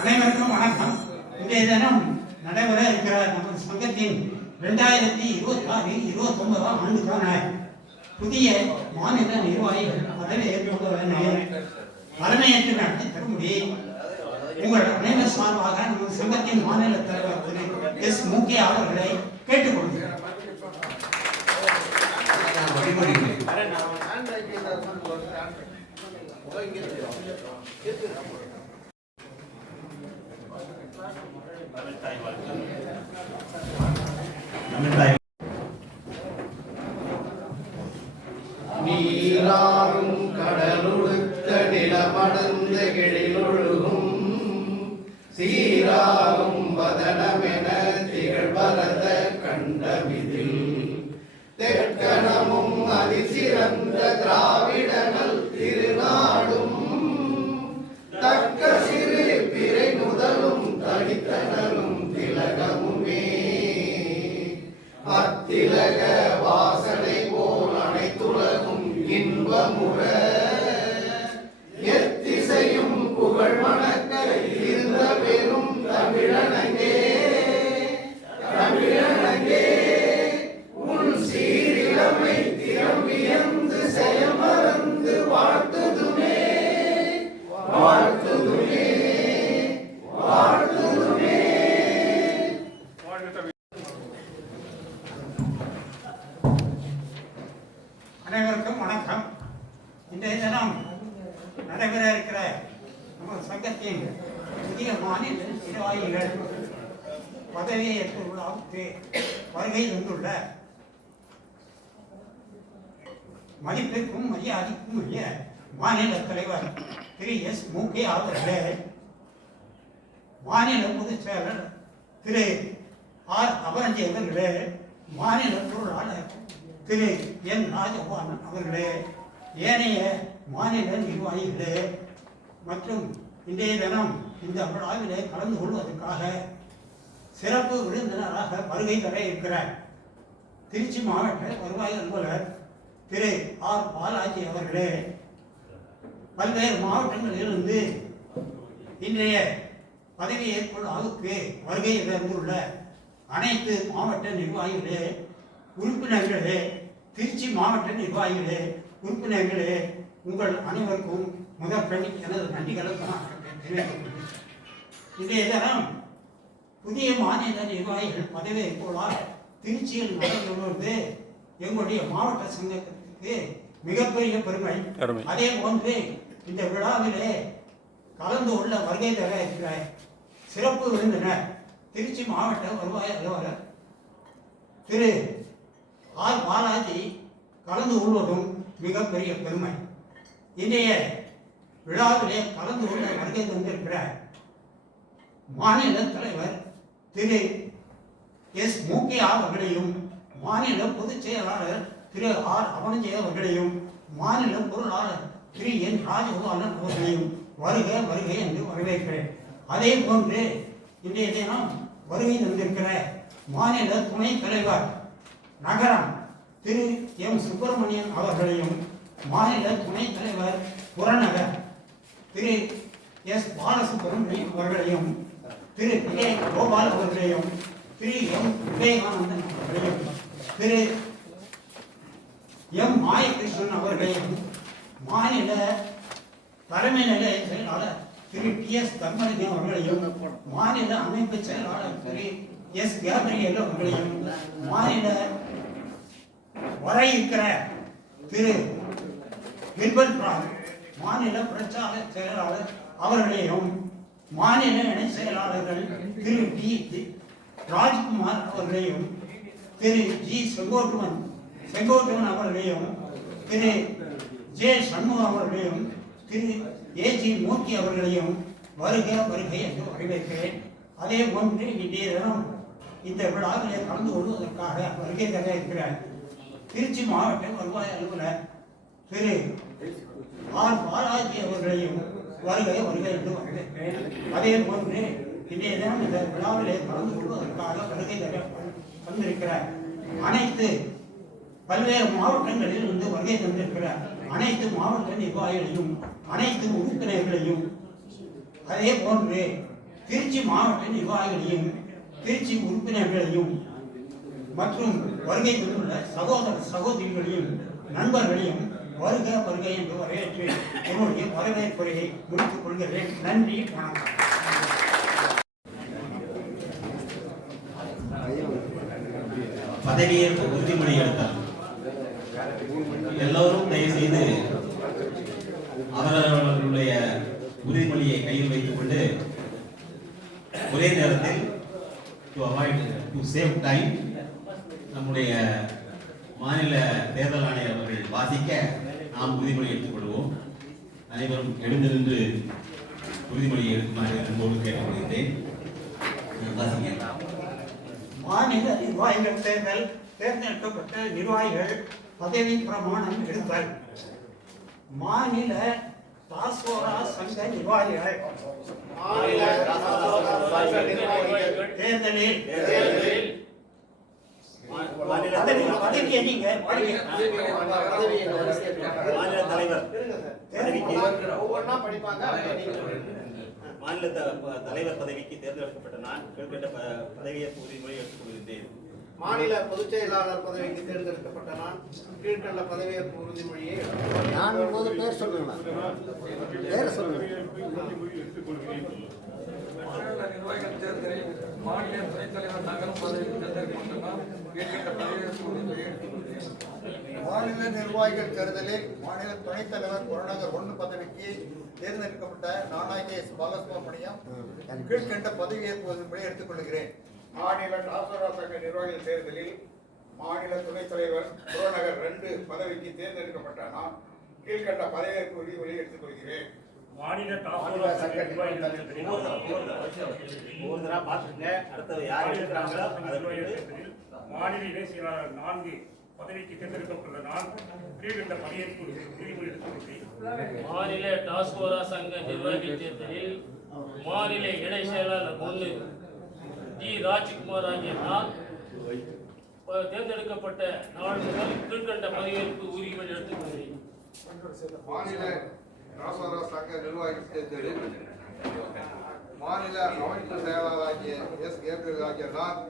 அனைவருக்கும் வணக்கம். இன்றைய தினம் நடைபெற இருக்கிற நமது சங்கத்தின் 2026-29 ஆண்டுக்கான புதிய மாநில நிர்வாகிகள் பதவி ஏற்றுக்கொள்ள தலைமையேற்று நடத்தி தரும்படி உங்கள் அனைவர் சார்பாக நமது சங்கத்தின் மாநில தலைவர் திரு எஸ் மூகே அவர்களை கேட்டுக்கொள்கிறேன். நீராறும் கடலுடுத்த நிலமடந்த கிழிலொழுகும் சீராறும் வதனமென திகழ்வரத கண்டமிதில் தெற்கணமும் அதிசிறந்த திராவிடனல் திருநாடும் தக்க சிறு பிறை முதலும் தனித்தனலும் திலகமுமே அத்திலக வாசனை போல் அனைத்துலகும் இன்பமுற எத்திசையும் புகழ் மணக்க இருந்த பெரும் தமிழனங்கே தமிழனங்கே உன் சீரிழமை திறம்பியந்து செயமறந்து வாழ்த்துதுமே வாழ்த்துதுமே வாழ்த்துதுமே. அனைவருக்கும் வணக்கம். இன்றைய தினம் நடைபெற இருக்கிற நமது சங்கத்தின் புதிய மாநில நிர்வாகிகள் பதவியேற்பு விழாவுக்கு வருகை தந்துள்ள மதிப்பிற்கும் மரியாதைக்கும் உரிய மாநில தலைவர் திரு எஸ் மூகே அவர்களே, மாநில பொதுச் செயலர் திரு ஆர் அபரஞ்சி அவர்களே, மாநில பொருளாளர் திரு என் ராஜகோபாலன் அவர்களே, ஏனைய மாநில நிர்வாகிகளே மற்றும் இன்றைய தினம் இந்த விழாவிலே கலந்து கொள்வதற்காக சிறப்பு விருந்தினராக வருகை தர இருக்கிற திருச்சி மாவட்ட வருவாய் அலுவலர் திரு ஆர் பாலாஜி அவர்களே, பல்வேறு மாவட்டங்களிலிருந்து இன்றைய பதவியேற்பு விழாவுக்கு வருகை தந்துள்ள அனைத்து மாவட்ட நிர்வாகிகளே, உறுப்பினர்களே, திருச்சி மாவட்ட நிர்வாகிகளே, உறுப்பினர்களே, உங்கள் அனைவருக்கும் முதற்பணி எனது நன்றிகளை தெரிவித்துள்ளேன். இன்றைய தினம் புதிய மாநில நிர்வாகிகள் பதவியேற்போடால் திருச்சியில் நடைபெறுவது எங்களுடைய மாவட்ட சங்கத்திற்கு மிகப்பெரிய பெருமை. அதே போன்று இந்த விழாவிலே கலந்து கொள்ள வருகை தர இருக்கிற சிறப்பு விருந்தினர் திருச்சி மாவட்ட வருவாய் அலுவலர் திரு ஆர் பாலாஜி கலந்து கொள்வதும் மிகப்பெரிய பெருமை. இன்றைய விழாவிலே கலந்து கொள்ள வருகை தந்திருக்கிற மாநில தலைவர் திரு எஸ் மூகே அவர்களையும், மாநில பொதுச் செயலாளர் திரு ஆர் அபரஞ்சி அவர்களையும், மாநில பொருளாளர் திரு என் ராஜகோபாலன் அவர்களையும் வருக வருக என்று வரவேற்கிறேன். அதே போன்று இன்றைய தினம் வருகை தந்திருக்கிற மாநில துணைத் தலைவர் நகரம் திரு எம் சுப்பிரமணியன் அவர்களையும், மாநில துணைத் தலைவர் புறநகர் திரு எஸ் பாலசுப்பிரமணியன் அவர்களையும், திரு கே கோபால் அவர்களையும், திரு எம் விவேகானந்தன் அவர்களையும், திரு எம் மாயகிருஷ்ணன் அவர்களையும், மாநில தலைமை நிலைய செயலாளர் திரு டி எஸ் தர்மலிங்க அவர்களையும், மாநில அமைப்பு செயலாளர் திரு எஸ் கேப்ரியல் அவர்களையும், மாநில வர இருக்கிற திரு வில்பன் ராஜ் மாநில பிரச்சார செயலாளர் அவர்களையும், மாநில இணை செயலாளர்கள் திரு டி ராஜ்குமார் அவர்களையும், திரு ஜி செங்கோட்டுவன் அவர்களையும், திரு ஜே சண்முகம் அவர்களையும், திரு ஏ ஜி மூர்த்தி அவர்களையும் வருக வருக என்று வரவேற்கிறேன். அதே போன்று இன்றைய தினம் இந்த விழாவிலே கலந்து கொள்வதற்காக வருகை தர இருக்கிற திருச்சி மாவட்ட வருவாய் அலுவலர் திரு ஆர் பாலாஜி அவர்களையும் வருக வருக என்று வரவேற்கிறேன். அதே போன்று இன்றைய தினம் இந்த விழாவிலே கலந்து கொள்வதற்காக வருகை தர வந்திருக்கிற அனைத்து பல்வேறு மாவட்டங்களில் இருந்து வருகை வருகை தந்திருக்கிற அனைத்து மாவட்ட நிர்வாகிகளையும் அனைத்து உறுப்பினர்களையும் அதே போன்று திருச்சி மாவட்ட நிர்வாகிகளையும் திருச்சி உறுப்பினர்களையும் மற்றும் வருகை தந்துள்ள சகோதர சகோதரிகளையும் நண்பர்களையும் வருக வருக என்று வரவேற்று என்னுடைய வரவேற்புரையை முடித்துக் கொள்கிறேன். நன்றி, வணக்கம். பதவியேற்பு உறுதிமொழி எடுத்தார். எல்லோரும் தயவு செய்து அவரவர்களுடைய உறுதிமொழியை கையில் வைத்துக் கொண்டு ஒரே நேரத்தில் டு சேவ் டைம் நம்முடைய மாநில தேர்தல் ஆணையர் அவர்கள் வாசிக்க நாம் உறுதிமொழி எடுத்துக் கொள்வோம். அனைவரும் எழுந்து நின்று உறுதிமொழியை எடுக்குமாறு அன்போடு கேட்டுக்கொள்கிறேன். மாநில நிர்வாகிகள் தேர்ந்தெடுக்கப்பட்ட நிர்வாகிகள் பதவி பிரமாணம் எடுத்தல். மாநில பாஸ்போரா சங்க நிர்வாகிகள் தேர்தலில் பதவியை நீங்க மாநில தலைவர் மாநில தலைவர் பதவிக்கு தேர்ந்தெடுக்கப்பட்ட நான் கீழ்கண்ட பதவியேற்பு உறுதிமொழி எடுத்துக் கொள்கின்றேன். மாநில பொதுச் செயலாளர் பதவிக்கு தேர்ந்தெடுக்கப்பட்ட நான் கீழ்கண்ட பதவியேற்பு உறுதிமொழியை நான் போது பேர் சொல்லுங்க. பேர் சொல்லுங்க. நிர்வாகிகள் தேர்தலில் மாநில துணைத் தலைவர் நகரம் பதவிக்கு தேர்ந்தெடுக்கப்பட்ட நான் கீழ்கண்ட பதவியேற்பு உறுதிமொழியை எடுத்துக் கொள்கிறேன். மாநில நிர்வாகிகள் தேர்தலில் மாநில துணைத் தலைவர் புறநகர் 1 பதவிக்கு தேர்ந்தெடுக்கப்பட்ட நானாகிய பாலசுப்ரமணியம் கீழ்கண்ட பதவியேற்பு உறுதிமொழியை எடுத்துக் கொள்கிறேன். மாநில டாஸ்மாக் சங்க நிர்வாகிகள் தேர்தலில் மாநில துணைத் தலைவர் புறநகர் 2 பதவிக்கு தேர்ந்தெடுக்கப்பட்ட நான் கீழ்கண்ட பதவியேற்பு உறுதிமொழியை எடுத்துக் கொள்கிறேன். மாநில டாஸ்மாக் சங்க நிர்வாகிகள் ஒவ்வொருத்தரா பார்த்துங்க. அடுத்தது யார் இருக்கிறாங்களோ மாநில இணை செயலாளர் 4 பதவிக்கு தேர்ந்தெடுக்கப்பட்டுள்ள நான் கீழ்கண்ட பதவியேற்பு உறுதிமொழி எடுத்துக் கொள்கிறேன். மாநில டாஸ்கோரா சங்க நிர்வாகிகள் தேர்தலில் மாநில இணை செயலாளர் 1 டி ராஜ்குமார் ஆகிய நான் தேர்ந்தெடுக்கப்பட்ட நாள் முதல் கீழ்கண்ட பதவியேற்பு உறுதிமொழி எடுத்துக் கொள்கிறேன். மாநில டாஸ்மாக் சங்க நிர்வாகிகள் தேர்தலில் மாநில அமைப்பு செயலாளராகிய எஸ் கேப்ரியல் ஆகிய நான்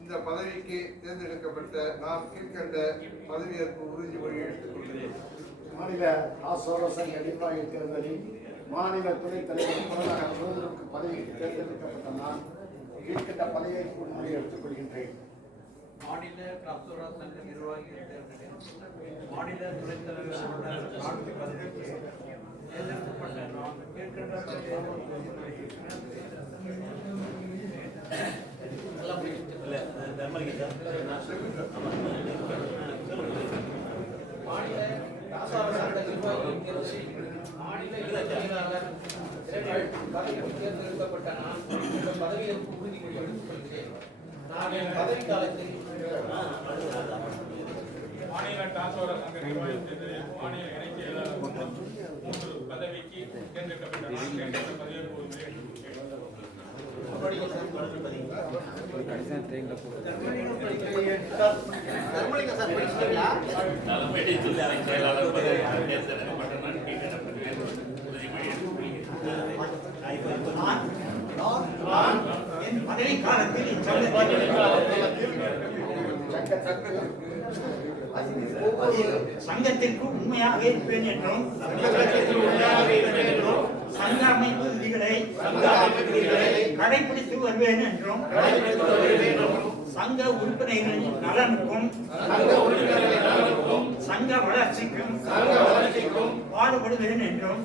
இந்த பதவிக்கு தேர்ந்தெடுக்கப்பட்ட நான் கீழ்கண்ட பதவியேற்பு உறுதிமொழி எடுத்துக் கொள்கிறேன். மாநில ஆசோர சங்க நிர்வாகிகள் தேர்தலில் மாநில துணைத் தலைவர் புறநகர் 1 பதவிக்கு தேர்ந்தெடுக்கப்பட்ட நான் கீழ்கண்ட பதவியேற்பு உறுதிமொழியை எடுத்துக் கொள்கின்றேன். மாநில டாஸ்கோரா சங்க நிர்வாகிகள் தேர்தலில் மாநில துணைத் தலைவர் 4 பதவிக்கு தேர்ந்தெடுக்கப்பட்ட நான் கீழ்கண்ட பதவியேற்பு உறுதிமொழியை மாநில டாஸ்மாக் சங்க நிர்வாகிகள் தேர்தலில் மாநில இணை செயலாளர் 2 பதவிக்கு தேர்ந்தெடுக்கப்பட்ட நான் இந்த பதவியேற்பு உறுதிமொழி எடுத்துக் கொள்கிறேன். நான் என் பதவி காலத்தில் மாநில டாஸ்மாக் சங்க நிர்வாகிகள் தேர்தலில் மாநில இணை செயலாளர் 3 பதவிக்கு தேர்ந்தெடுக்கப்பட்ட நான் கீழ்கண்ட பதவியேற்பு உறுதிமொழி எடுத்துக் தர்மலிங்க சார் படிச்சிட்டீங்களா? தலைமை செயலாளர் பதவிக்கு தேர்ந்தெடுக்கப்பட்ட நான் கீழ்கண்ட பதவியேற்பு உறுதிமொழி எடுத்துக் கொள்கிறேன். நான் என் பதவி காலத்தில் சங்கத்திற்கு உண்மையாக இருப்பேன் என்றும் சங்க அமைப்பு விதிகளை கடைபிடித்து வருவேன் என்றும் சங்க உறுப்பினர்களின் நலனுக்கும் சங்க வளர்ச்சிக்கும் பாடுபடுவேன் என்றும்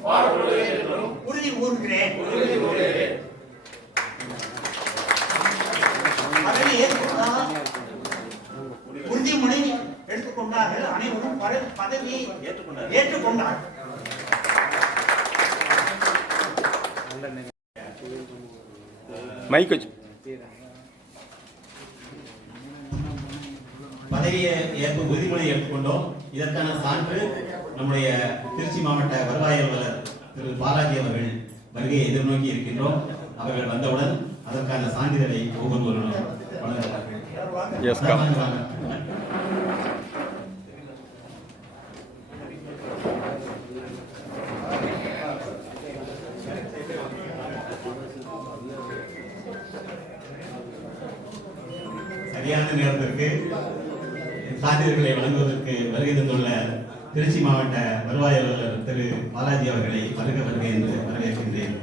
உறுதி கூறுகிறேன். பதவி ஏற்றுக்கொண்டால் உறுதிமொழி எடுத்துக்கொண்டார்கள். அனைவரும் பதவியை ஏற்றுக்கொண்டார்கள். பதவியை ஏற்பு உறுதிமொழி எடுத்துக்கொண்டோம். இதற்கான சான்று நம்முடைய திருச்சி மாவட்ட வருவாய் அலுவலர் திரு பாலாஜி அவர்கள் வருகையை எதிர்நோக்கி இருக்கின்றோம். அவர்கள் வந்தவுடன் அதற்கான சான்றிதழை ஒவ்வொருவரும் வழங்குகிறார்கள். சரியான நேரத்திற்கு சான்றிதழ்களை வழங்குவதற்கு வருகை தந்துள்ள திருச்சி மாவட்ட வருவாய் அலுவலர் திரு பாலாஜி அவர்களை வருக என்று வரவேற்கின்றேன்.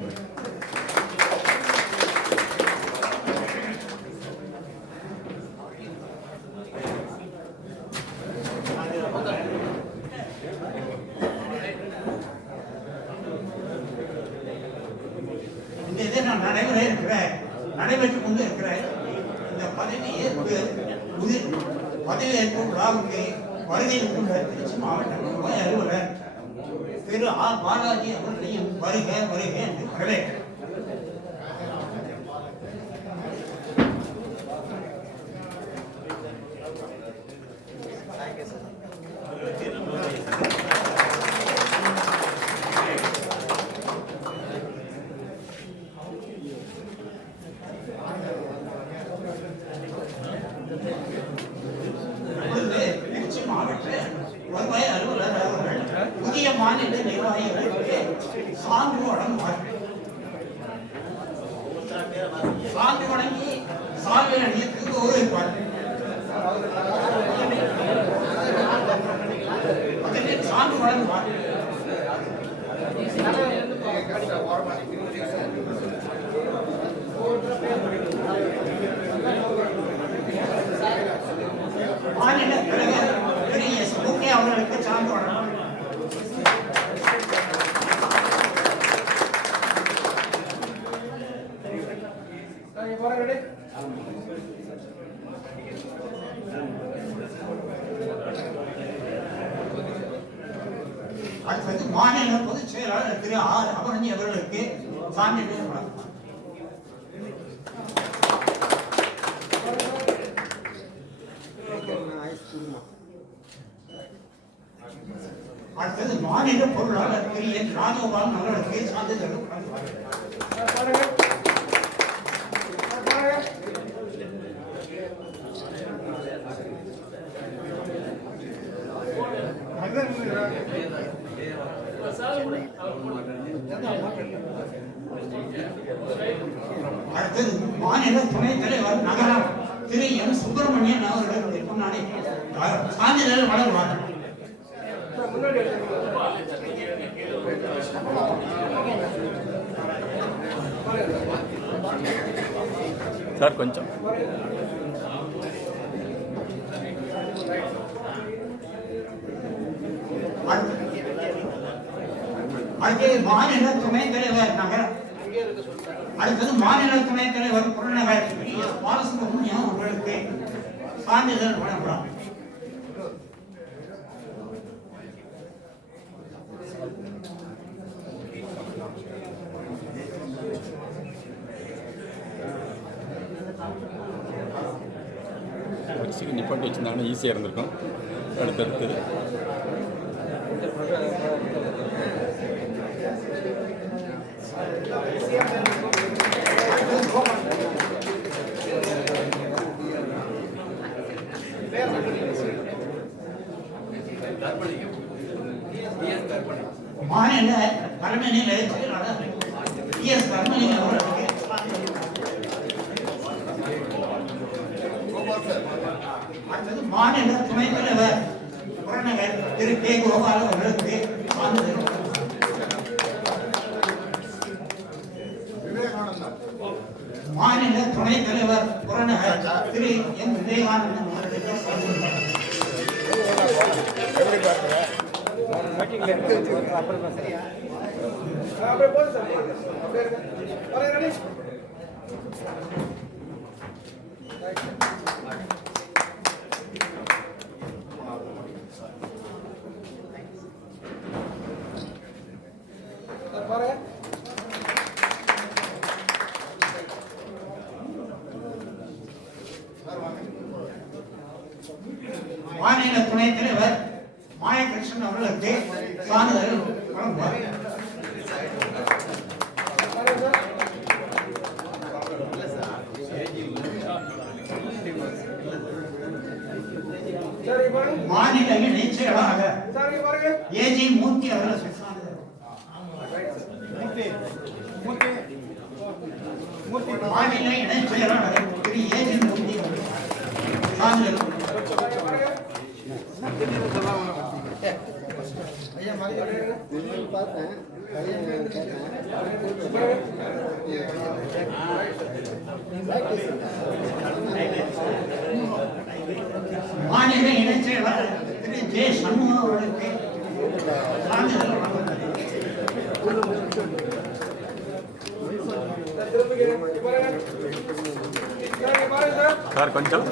இந்த இதை நான் நடைபெற்றுக் கொண்டு இருக்கிறேன். இந்த பதவியேற்பு விழாவுக்கு வருகை கொண்ட திருச்சி மாவட்ட வருவாய் அலுவலர் திரு ஆர் பாலாஜி அவர்களையும் வருக என்று வரவேற்கிறேன். திருச்சி மாவட்ட வருவாய் அலுவலர் அவர்கள் புதிய மாநில நிர்வாகிகளுக்கு சான்று வழங்கி சால்வை அணியத்துக்கு கௌரவிப்பார். சான்று வழங்குவார். மாநில தலைவர் திரு எஸ் முகே அவர்களுக்கு சான்று வழங்கலாம். அடுத்தது மாநில பொதுச் செயலாளர் திரு ஆர் அபரணி அவர்களுக்கு சான்றிதழ் வழங்கலாம். அடுத்தது மாநில பொருளாளர் திரு என் ராஜகோபாலன் அவர்களுக்கு சான்றிதழ் வழங்கலாம். அடுத்தது மாநில துணைத் தலைவர் நகரம் திரு எம் சுப்பிரமணியன் அவர்களுக்கு முன்னாடி சான்றிதழ் வழங்குவார். சார் கொஞ்சம் அடுத்தது மாநில துணைத் தலைவர் நகரம் அடுத்தது மாநில துணைத் தலைவர் புறநகர் எஸ் பாலசுப்ரமணியம் அவர்களுக்கு சான்றிதழ் வழங்கலாம். வரிசைக்கு நிப்பாட்டி வச்சுருந்தாங்கன்னா ஈஸியாக இருந்திருக்கும். அடுத்தடுத்து மாநில தலைமை நிலைய செயலாளர் எஸ் தர்மலிங்க அவர்களுக்கு அடுத்தது மாநில துணைத் தலைவர் புறநகர் திரு கே கோபால் அவர்களுக்கு சான்றிதழ். மாநில துணைத் தலைவர் புறநகர் திரு எம் விவேகானந்தன் அவர்களுக்கு சான்றிதழ். மாநில துணைத் தலைவர் மாயகிருஷ்ணன் அவர்களுக்கு சான்றிதழ் வழங்குவார். மாநில இணைச் செயலாளர் ஏஜி மூர்த்தி அவர்களுக்கு சான்றிதழ். மாநில இணைச் செயலாளர் திரு ஏஜி மூர்த்தி அவர்கள் சான்றிதழ் ஐயா மாதிரி மாநில இணைச் செயலாளர் திரு ஜே சண்முகம் அவர்களுக்கு சான்றிதழ் வழங்கப்பட்டது. சார் கொஞ்சம்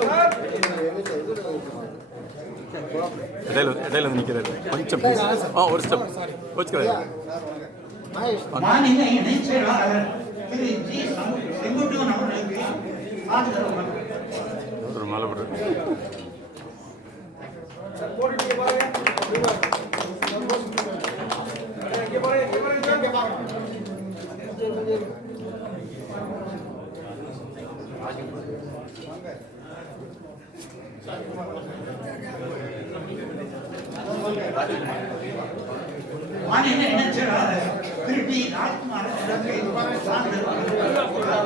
இடையில வந்து நிற்கிறாரு கொஞ்சம் please. ஒரு ஸ்டெப் வச்சுக்கிறாரு மாநில இணைச் செயலாளர் திரு ஜி செங்குட்டுவன் அவர்களுக்கு சான்றிதழ் வழங்கப்பட்டது. ஒரு மாலை போட்டு மாநில இணைச் செயலாளர் திரு டி ராஜ்குமார் அவர்களுக்கு சான்றிதழ் வழங்கப்பட்டது.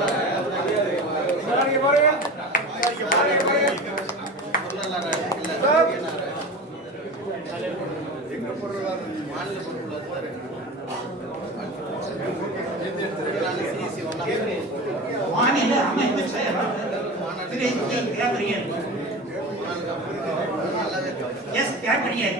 மாநில அமைப்பு செயலாளர் திரு டி கேப்ரியல் எஸ் கேப்ரியல்